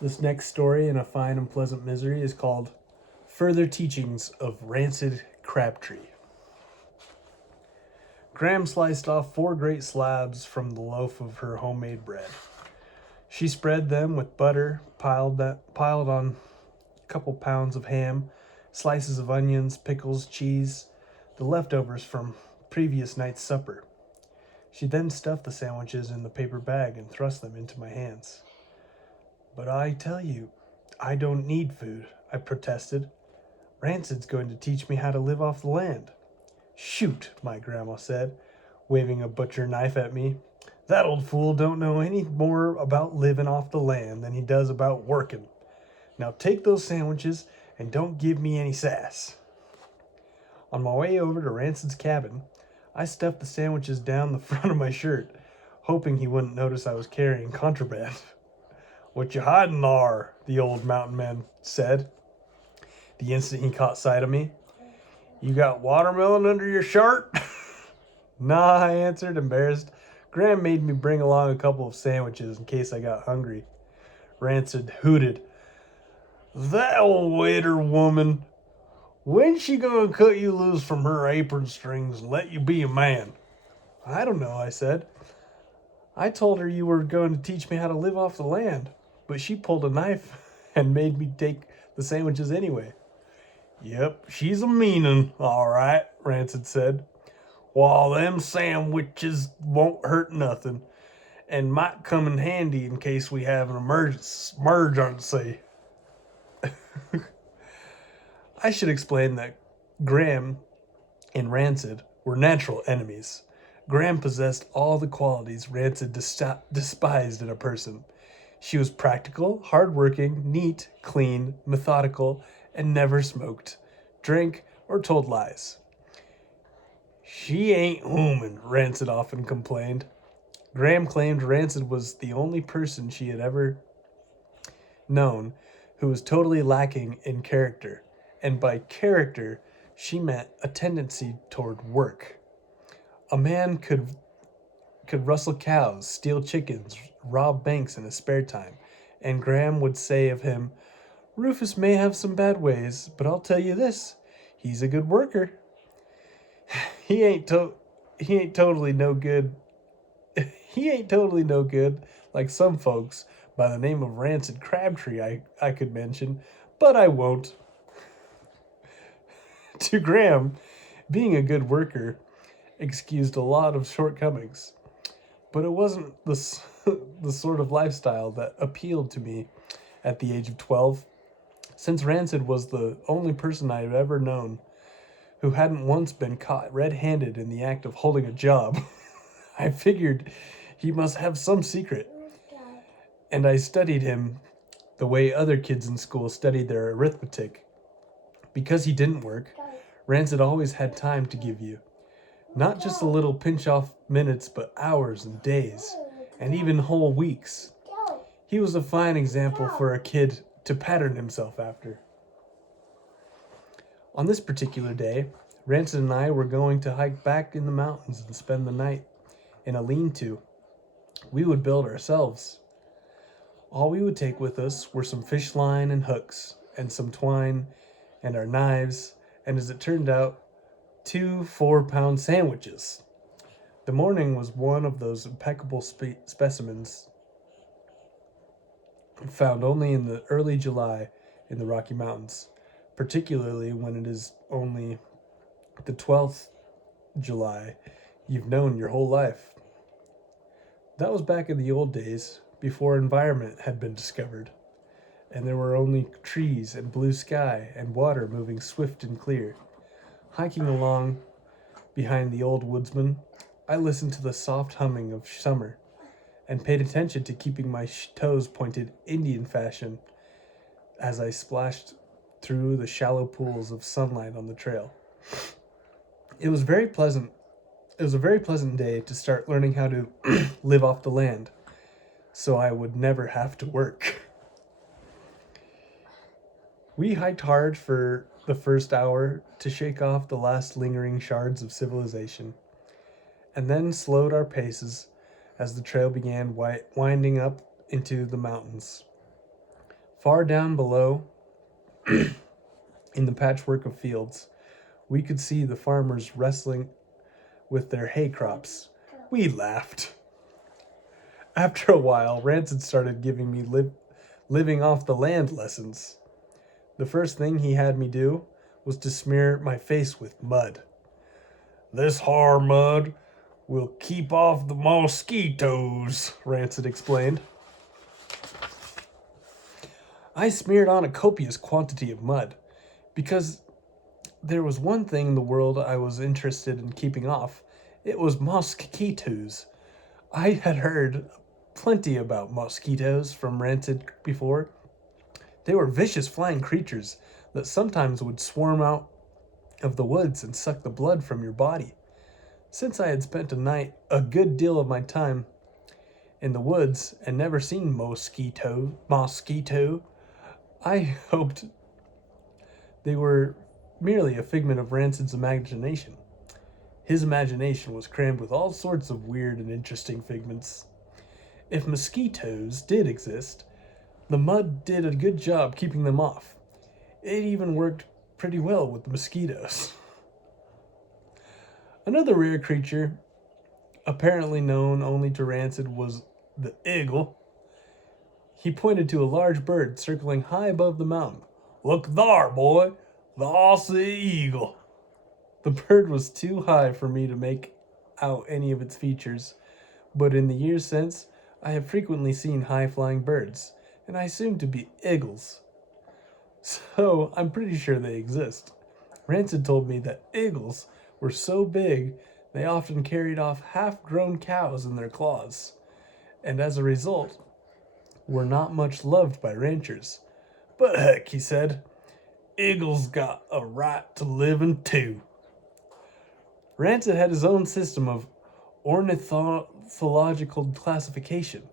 This next story in A Fine and Pleasant Misery is called Further Teachings of Rancid Crabtree. Graham sliced off 4 great slabs from the loaf of her homemade bread. She spread them with butter, piled on a couple pounds of ham, slices of onions, pickles, cheese, the leftovers from previous night's supper. She then stuffed the sandwiches in the paper bag and thrust them into my hands. But I tell you, I don't need food, I protested. Rancid's going to teach me how to live off the land. Shoot, my grandma said, waving a butcher knife at me. That old fool don't know any more about living off the land than he does about working. Now take those sandwiches and don't give me any sass. On my way over to Rancid's cabin, I stuffed the sandwiches down the front of my shirt, hoping he wouldn't notice I was carrying contraband. What you hiding thar? The old mountain man said, the instant he caught sight of me. You got watermelon under your shirt? Nah, I answered, embarrassed. Graham made me bring along a couple of sandwiches in case I got hungry. Rancid hooted. That old waiter woman. When's she gonna cut you loose from her apron strings and let you be a man? I don't know, I said. I told her you were going to teach me how to live off the land, but she pulled a knife and made me take the sandwiches anyway. Yep, she's a mean un, all right, Rancid said. Well, them sandwiches won't hurt nothing and might come in handy in case we have an emergency. I should explain that Graham and Rancid were natural enemies. Graham possessed all the qualities Rancid despised in a person. She was practical, hardworking, neat, clean, methodical, and never smoked, drank, or told lies. She ain't human, Rancid often complained. Graham claimed Rancid was the only person she had ever known who was totally lacking in character, and by character, she meant a tendency toward work. A man could rustle cows, steal chickens, rob banks in his spare time, and Graham would say of him, Rufus may have some bad ways, but I'll tell you this, he's a good worker. He ain't to- he ain't totally no good. He ain't totally no good like some folks by the name of Rancid Crabtree I could mention, but I won't. To Graham, being a good worker excused a lot of shortcomings, but it wasn't the sort of lifestyle that appealed to me at the age of 12. Since Rancid was the only person I had ever known who hadn't once been caught red handed in the act of holding a job, I figured he must have some secret, and I studied him the way other kids in school studied their arithmetic. Because he didn't work, Rancid always had time to give you. Not just a little pinch off minutes, but hours and days, and even whole weeks. He was a fine example for a kid to pattern himself after. On this particular day, Rancid and I were going to hike back in the mountains and spend the night in a lean-to we would build ourselves. All we would take with us were some fish line and hooks, and some twine, and our knives, and as it turned out, 2 4-pound sandwiches. The morning was one of those impeccable specimens found only in the early July in the Rocky Mountains, particularly when it is only the 12th July you've known your whole life. That was back in the old days, before environment had been discovered, and there were only trees and blue sky and water moving swift and clear. Hiking along behind the old woodsman, I listened to the soft humming of summer and paid attention to keeping my toes pointed Indian fashion as I splashed through the shallow pools of sunlight on the trail. It was very pleasant. It was a very pleasant day to start learning how to live off the land, so I would never have to work. We hiked hard for the first hour to shake off the last lingering shards of civilization, and then slowed our paces as the trail began winding up into the mountains. Far down below, in the patchwork of fields, we could see the farmers wrestling with their hay crops. We laughed. After a while, Rancid started giving me living off the land lessons. The first thing he had me do was to smear my face with mud. This har mud will keep off the mosquitoes, Rancid explained. I smeared on a copious quantity of mud because there was one thing in the world I was interested in keeping off. It was mosquitoes. I had heard plenty about mosquitoes from Rancid before. They were vicious flying creatures that sometimes would swarm out of the woods and suck the blood from your body. Since I had spent a good deal of my time in the woods and never seen mosquito, I hoped they were merely a figment of Rancid's imagination. His imagination was crammed with all sorts of weird and interesting figments. If mosquitoes did exist, the mud did a good job keeping them off. It even worked pretty well with the mosquitoes. Another rare creature, apparently known only to Rancid, was the eagle. He pointed to a large bird circling high above the mountain. Look thar, boy, thar's the eagle. The bird was too high for me to make out any of its features, but in the years since, I have frequently seen high-flying birds, and I assume to be eagles. So I'm pretty sure they exist. Rancid told me that eagles were so big they often carried off half-grown cows in their claws, and as a result, were not much loved by ranchers. But heck, he said, eagles got a right to livin' too. Rancid had his own system of ornithological classification.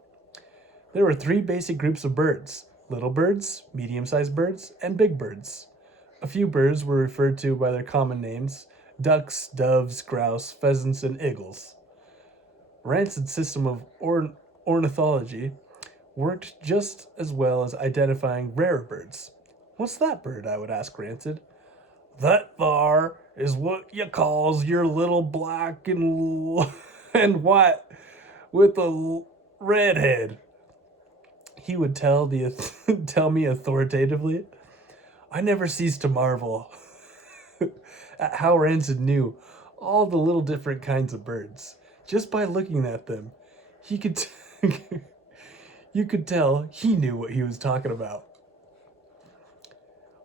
There were 3 basic groups of birds: little birds, medium-sized birds, and big birds. A few birds were referred to by their common names: ducks, doves, grouse, pheasants, and eagles. Rancid's system of ornithology worked just as well as identifying rarer birds. What's that bird? I would ask Rancid. That thar is what you calls your little black and white with a red head. He would tell me authoritatively. I never ceased to marvel at how Rancid knew all the little different kinds of birds. Just by looking at them, you could tell he knew what he was talking about.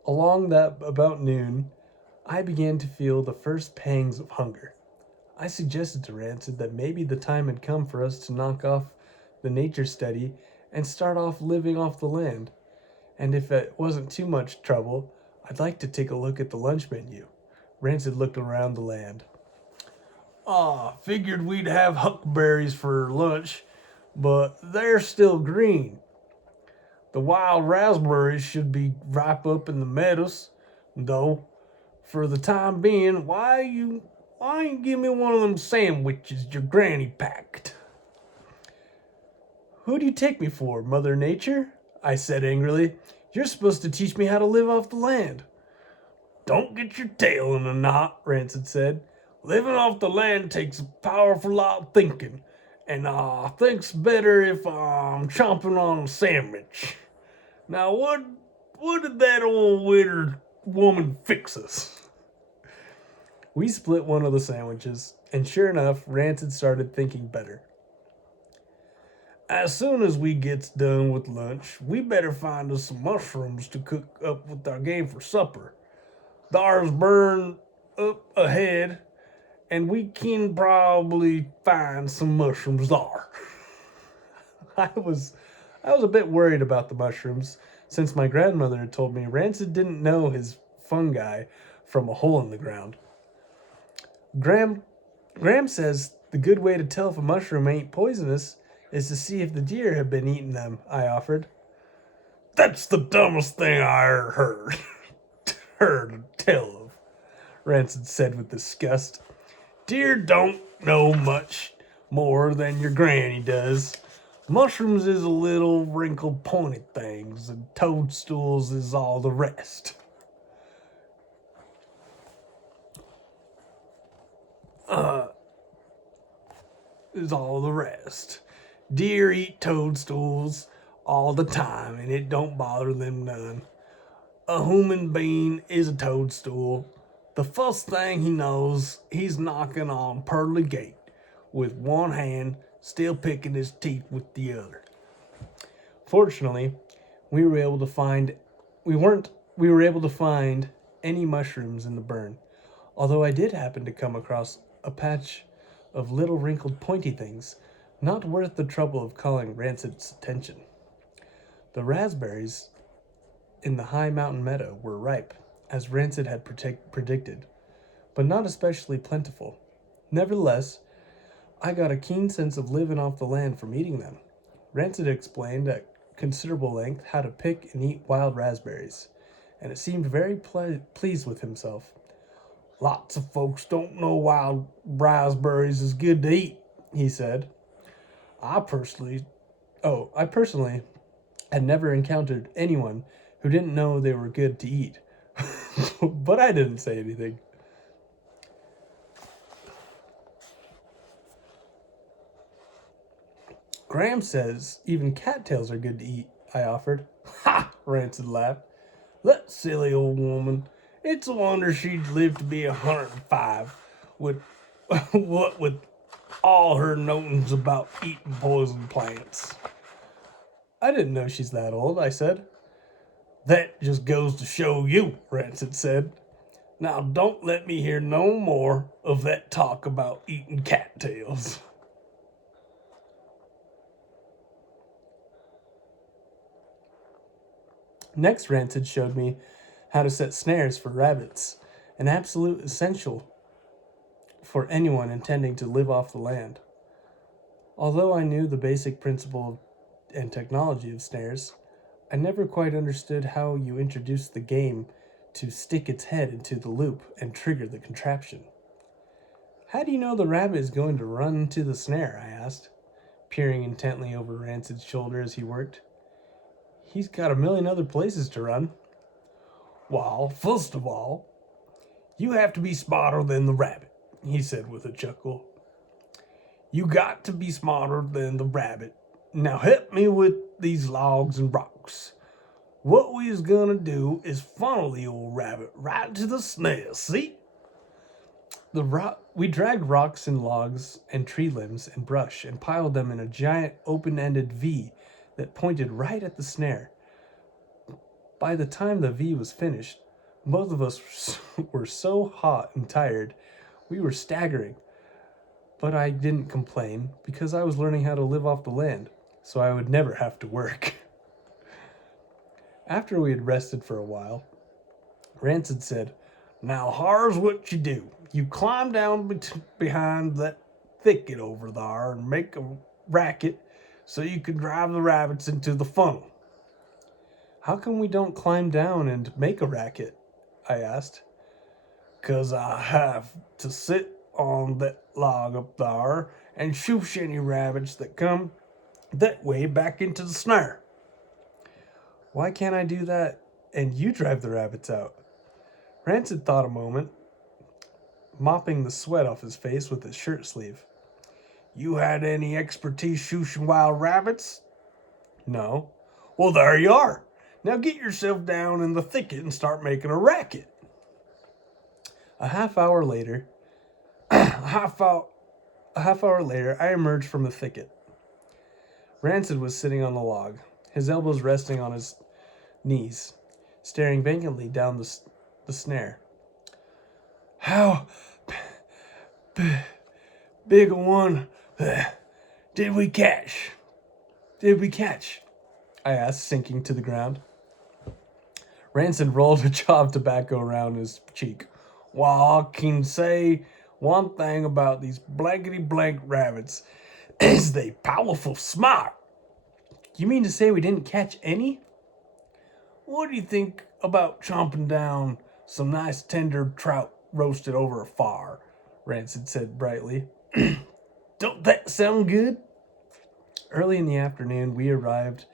About noon, I began to feel the first pangs of hunger. I suggested to Rancid that maybe the time had come for us to knock off the nature study and start off living off the land. And if it wasn't too much trouble, I'd like to take a look at the lunch menu. Rancid looked around the land. Figured we'd have huckleberries for lunch, but they're still green. The wild raspberries should be ripe up in the meadows, though. For the time being, why you give me one of them sandwiches your granny packed? Who do you take me for, Mother Nature? I said angrily. You're supposed to teach me how to live off the land. Don't get your tail in a knot, Rancid said. Living off the land takes a powerful lot of thinking, and think's better if I'm chomping on a sandwich. Now what did that old withered woman fix us? We split one of the sandwiches, and sure enough, Rancid started thinking better. As soon as we gets done with lunch, we better find us some mushrooms to cook up with our game for supper. Thar's burn up ahead, and we can probably find some mushrooms thar. I was a bit worried about the mushrooms, since my grandmother had told me Rancid didn't know his fungi from a hole in the ground. Graham says the good way to tell if a mushroom ain't poisonous is to see if the deer have been eating them, I offered. That's the dumbest thing I ever heard tell of, Rancid said with disgust. Deer don't know much more than your granny does. Mushrooms is a little wrinkled pointed things, and toadstools is all the rest. Is all the rest. Deer eat toadstools all the time, and it don't bother them none. A human being is a toadstool. The first thing he knows, he's knocking on pearly gate with one hand, still picking his teeth with the other. Fortunately, we were able to find we were able to find any mushrooms in the burn. Although I did happen to come across a patch of little wrinkled pointy things, not worth the trouble of calling Rancid's attention. The raspberries in the high mountain meadow were ripe, as Rancid had predicted, but not especially plentiful. Nevertheless, I got a keen sense of living off the land from eating them. Rancid explained at considerable length how to pick and eat wild raspberries, and it seemed very pleased with himself. Lots of folks don't know wild raspberries is good to eat, he said. I personally had never encountered anyone who didn't know they were good to eat. But I didn't say anything. Graham says even cattails are good to eat, I offered. Ha! Rancid laughed. That silly old woman. It's a wonder she'd live to be 105 with what with all her notions about eating poison plants. I didn't know she's that old, I said. That just goes to show you, Rancid said. Now don't let me hear no more of that talk about eating cattails. Next, Rancid showed me how to set snares for rabbits, an absolute essential for anyone intending to live off the land. Although I knew the basic principle and technology of snares, I never quite understood how you introduce the game to stick its head into the loop and trigger the contraption. How do you know the rabbit is going to run into the snare? I asked, peering intently over Rancid's shoulder as he worked. He's got a million other places to run. Well, first of all, you have to be smarter than the rabbit, he said with a chuckle. You got to be smarter than the rabbit. Now help me with these logs and rocks. What we is gonna do is funnel the old rabbit right to the snare, see? We dragged rocks and logs and tree limbs and brush and piled them in a giant open-ended V that pointed right at the snare. By the time the V was finished, both of us were so hot and tired, we were staggering. But I didn't complain because I was learning how to live off the land, so I would never have to work. After we had rested for a while, Rancid said, Now here's what you do. You climb down behind that thicket over there and make a racket so you can drive the rabbits into the funnel. How come we don't climb down and make a racket? I asked. 'Cause I have to sit on that log up there and shoosh any rabbits that come that way back into the snare. Why can't I do that and you drive the rabbits out? Rancid thought a moment, mopping the sweat off his face with his shirt sleeve. You had any expertise shooshing wild rabbits? No. Well, there you are. Now get yourself down in the thicket and start making a racket. A half hour later, I emerged from the thicket. Rancid was sitting on the log, his elbows resting on his knees, staring vacantly down the snare. How big a one did we catch? I asked, sinking to the ground. Rancid rolled a jaw of tobacco around his cheek. Well, I can say one thing about these blankety-blank rabbits is they powerful smart. You mean to say we didn't catch any? What do you think about chomping down some nice tender trout roasted over a fire? Rancid said brightly. Don't that sound good? Early in the afternoon, we arrived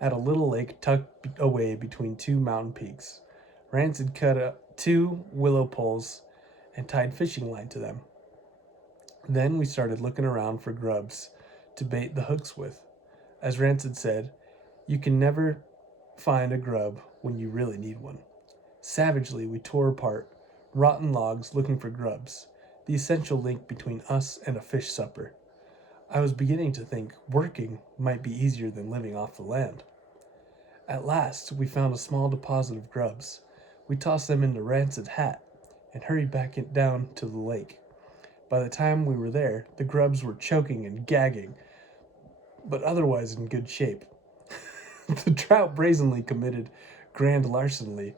at a little lake tucked away between two mountain peaks. Rancid cut up 2 willow poles and tied fishing line to them. Then we started looking around for grubs to bait the hooks with. As Rancid said, you can never find a grub when you really need one. Savagely, we tore apart rotten logs looking for grubs, the essential link between us and a fish supper. I was beginning to think working might be easier than living off the land. At last, we found a small deposit of grubs. We tossed them into Rancid's hat and hurried back down to the lake. By the time we were there, the grubs were choking and gagging, but otherwise in good shape. The trout brazenly committed grand larceny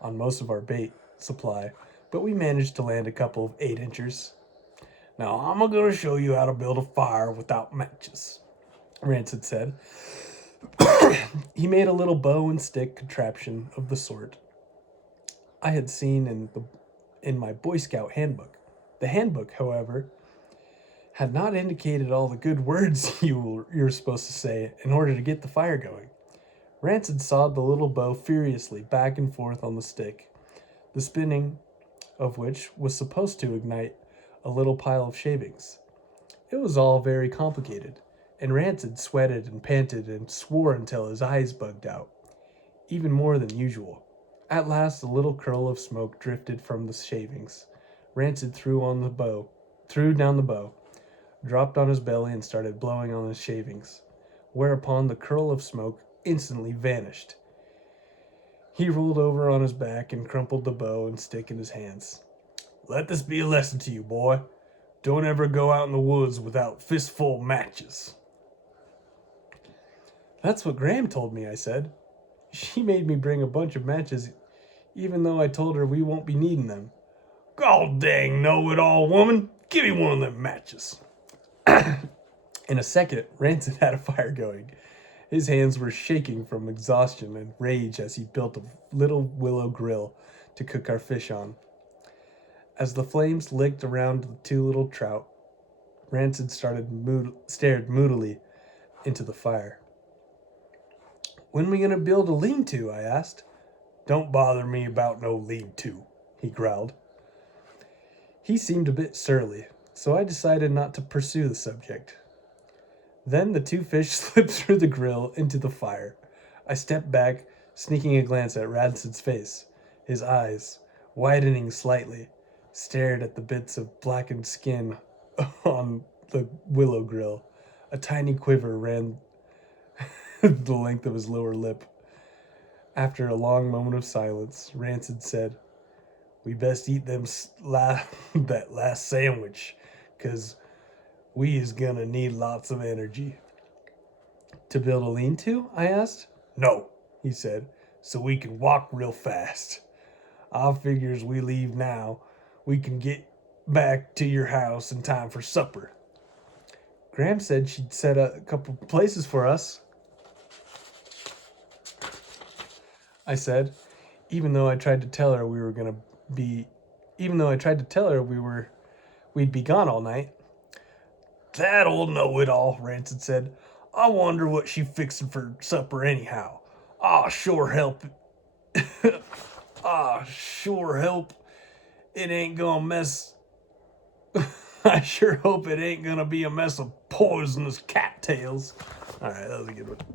on most of our bait supply, but we managed to land a couple of 8-inchers. Now I'm going to show you how to build a fire without matches, Rancid said. He made a little bow and stick contraption of the sort I had seen in my Boy Scout handbook. The handbook, however, had not indicated all the good words you're supposed to say in order to get the fire going. Rancid sawed the little bow furiously back and forth on the stick, the spinning of which was supposed to ignite a little pile of shavings. It was all very complicated, and Rancid sweated and panted and swore until his eyes bugged out, even more than usual. At last, a little curl of smoke drifted from the shavings. Rancid threw down the bow, dropped on his belly, and started blowing on his shavings, whereupon the curl of smoke instantly vanished. He rolled over on his back and crumpled the bow and stick in his hands. Let this be a lesson to you, boy. Don't ever go out in the woods without fistful matches. That's what Graham told me, I said. She made me bring a bunch of matches, even though I told her we won't be needing them. God dang know-it-all, woman. Give me one of them matches. In a second, Rancid had a fire going. His hands were shaking from exhaustion and rage as he built a little willow grill to cook our fish on. As the flames licked around the 2 little trout, Rancid stared moodily into the fire. When we gonna build a lean-to? I asked. Don't bother me about no lean-to, he growled. He seemed a bit surly, so I decided not to pursue the subject. Then the 2 fish slipped through the grill into the fire. I stepped back, sneaking a glance at Rancid's face. His eyes, widening slightly, stared at the bits of blackened skin on the willow grill. A tiny quiver ran the length of his lower lip. After a long moment of silence, Rancid said, We best eat that last sandwich, 'cause we is gonna need lots of energy. To build a lean-to? I asked. No, he said, so we can walk real fast. I figures we leave now, we can get back to your house in time for supper. Graham said she'd set a couple places for us, I said, even though I tried to tell her we'd be gone all night. That old know-it-all, Rancid said. I wonder what she fixing for supper anyhow. Ah, sure help. Sure hope it ain't gonna mess. I sure hope it ain't gonna be a mess of poisonous cattails. All right, that was a good one.